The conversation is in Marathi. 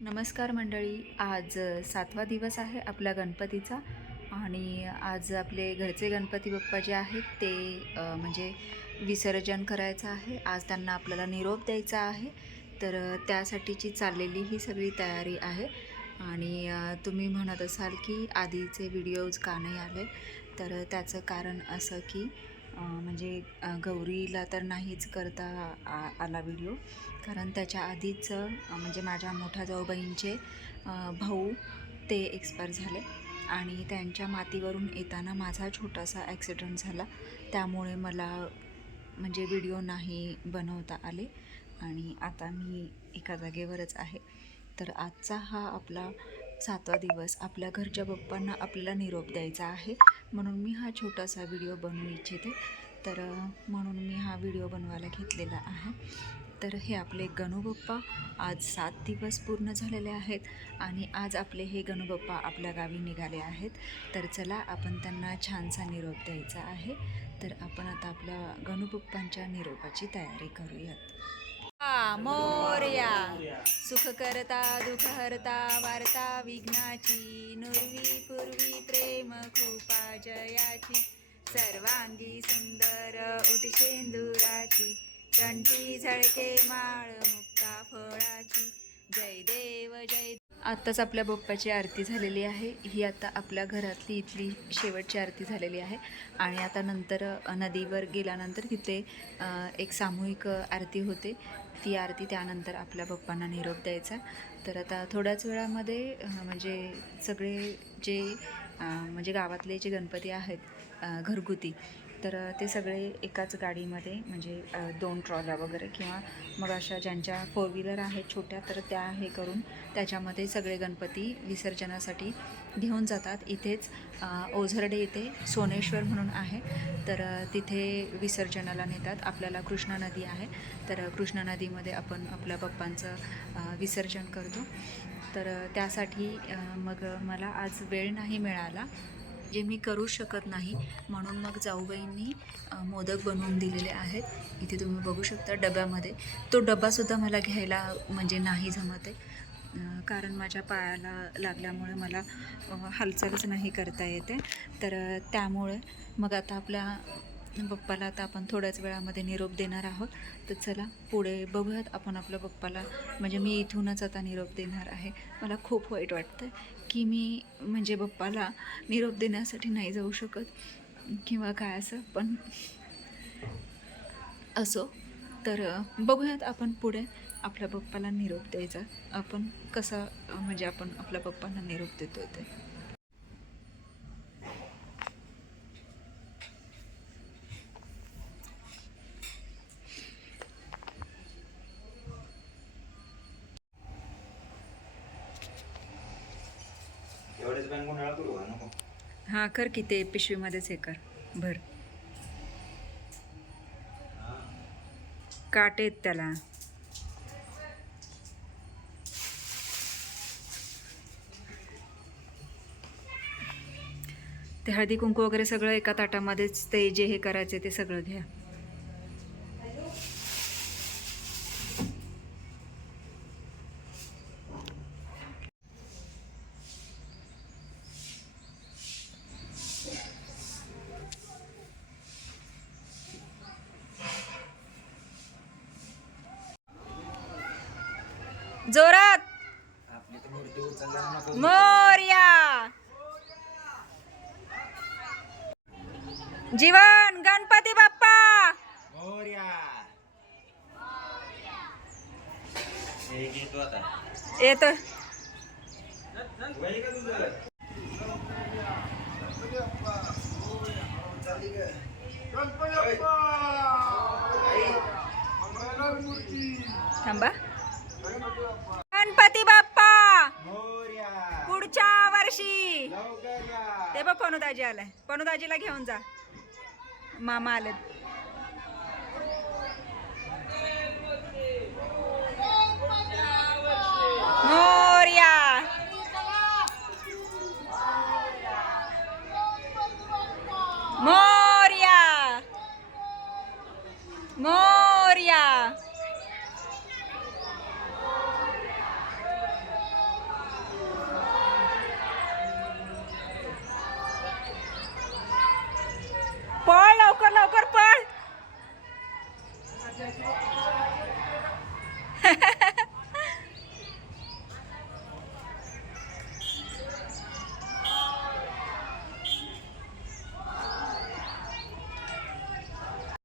नमस्कार मंडळी. आज सातवा दिवस आहे आपल्या गणपतीचा आणि आज आपले घरचे गणपती बाप्पा जे आहेत ते म्हणजे विसर्जन करायचं आहे. आज त्यांना आपल्याला निरोप द्यायचा आहे. तर त्यासाठीची चाललेली ही सगळी तयारी आहे. आणि तुम्ही म्हणत असाल की आधीचे व्हिडिओज का नाही आले? तर त्याचं कारण असं की म्हणजे गौरीला तर नाहीच करता आ आला व्हिडिओ. कारण त्याच्या आधीच म्हणजे माझ्या मोठ्या जाऊबाईंचे भाऊ ते एक्सपायर झाले. आणि त्यांच्या मातीवरून येताना माझा छोटासा ॲक्सिडेंट झाला. त्यामुळे मला म्हणजे व्हिडिओ नाही बनवता आले. आणि आता मी एका जागेवरच आहे. तर आजचा हा आपला सातवा दिवस आपल्या घरच्या बाप्पांना आपल्याला निरोप द्यायचा आहे. म्हणून मी हा छोटासा व्हिडिओ बनवू इच्छिते. तर म्हणून मी हा व्हिडिओ बनवायला घेतलेला आहे. तर हे आपले गणूबप्पा आज सात दिवस पूर्ण झालेले आहेत आणि आज आपले हे गणूबप्पा आपल्या गावी निघाले आहेत. तर चला आपण त्यांना छानसा निरोप द्यायचा आहे. तर आपण आता आपल्या गणूबप्पांच्या निरोपाची तयारी करूयात. मोर्या. सुख करता दुःख हरता वार्ता विघ्नाची नुर्वी पूर्वी प्रेम कृपा जयाची. सर्वांगी सुंदर उटी शेंदुराची. कंठी झळके माळ मुक्ता फळाची. जय देव जय आत्ताच आपल्या बाप्पाची आरती झालेली आहे. ही आता आपल्या घरातली इथली शेवटची आरती झालेली आहे. आणि आता नंतर नदीवर गेल्यानंतर तिथे एक सामूहिक आरती होते. ती आरती त्यानंतर आपल्या बाप्पांना निरोप द्यायचा. तर आता थोड्याच वेळामध्ये म्हणजे सगळे जे म्हणजे गावातले जे गणपती आहेत घरगुती तर ते सगळे एकाच गाडीमध्ये म्हणजे दोन ट्रॉल्या वगैरे किंवा मग अशा ज्यांच्या फोर व्हीलर आहेत छोट्या तर त्या हे करून त्याच्यामध्ये सगळे गणपती विसर्जनासाठी घेऊन जातात. इथेच ओझरडे इथे सोनेश्वर म्हणून आहे. तर तिथे विसर्जनाला नेतात. आपल्याला कृष्णा नदी आहे. तर कृष्णा नदीमध्ये आपण आपल्या बाप्पांचं विसर्जन करतो. तर त्यासाठी मग मला आज वेळ नाही मिळाला. जे मी करू शकत नाही म्हणून मग जाऊबाईंनी मोदक बनवून दिलेले आहेत. इथे तुम्ही बघू शकता डब्यामध्ये. तो डबासुद्धा मला घ्यायला म्हणजे नाही जमत आहे. कारण माझ्या पायाला लागल्यामुळे मला हालचालच नाही करता येते. तर त्यामुळे मग आता आपल्या बप्पाला आता आपण थोड्याच वेळामध्ये निरोप देणार आहोत. तर चला पुढे बघूयात आपण आपल्या बप्पाला. म्हणजे मी इथूनच आता निरोप देणार आहे. मला खूप वाईट वाटतं की मी म्हणजे बप्पाला निरोप देण्यासाठी नाही जाऊ शकत किंवा काय असं पण असो. तर बघूयात आपण पुढे आपल्या बप्पाला निरोप द्यायचा. आपण कसा म्हणजे आपण आपल्या बप्पांना निरोप देतो ते. हां कर की ते पिशवीमध्येच हे कर. भर. काटे आहेत त्याला. ते हळदी कुंकू वगैरे सगळं एका ताटामध्येच ते जे हे करायचे ते सगळं घ्या. जोरात. मोर्या. जीवन गणपती बाप्पा. येतो थांबा. हो ते बघ पणूदाजी आलाय. पणूदाजीला घेऊन जा. मामा आले मोर्या. मोर्या. मोर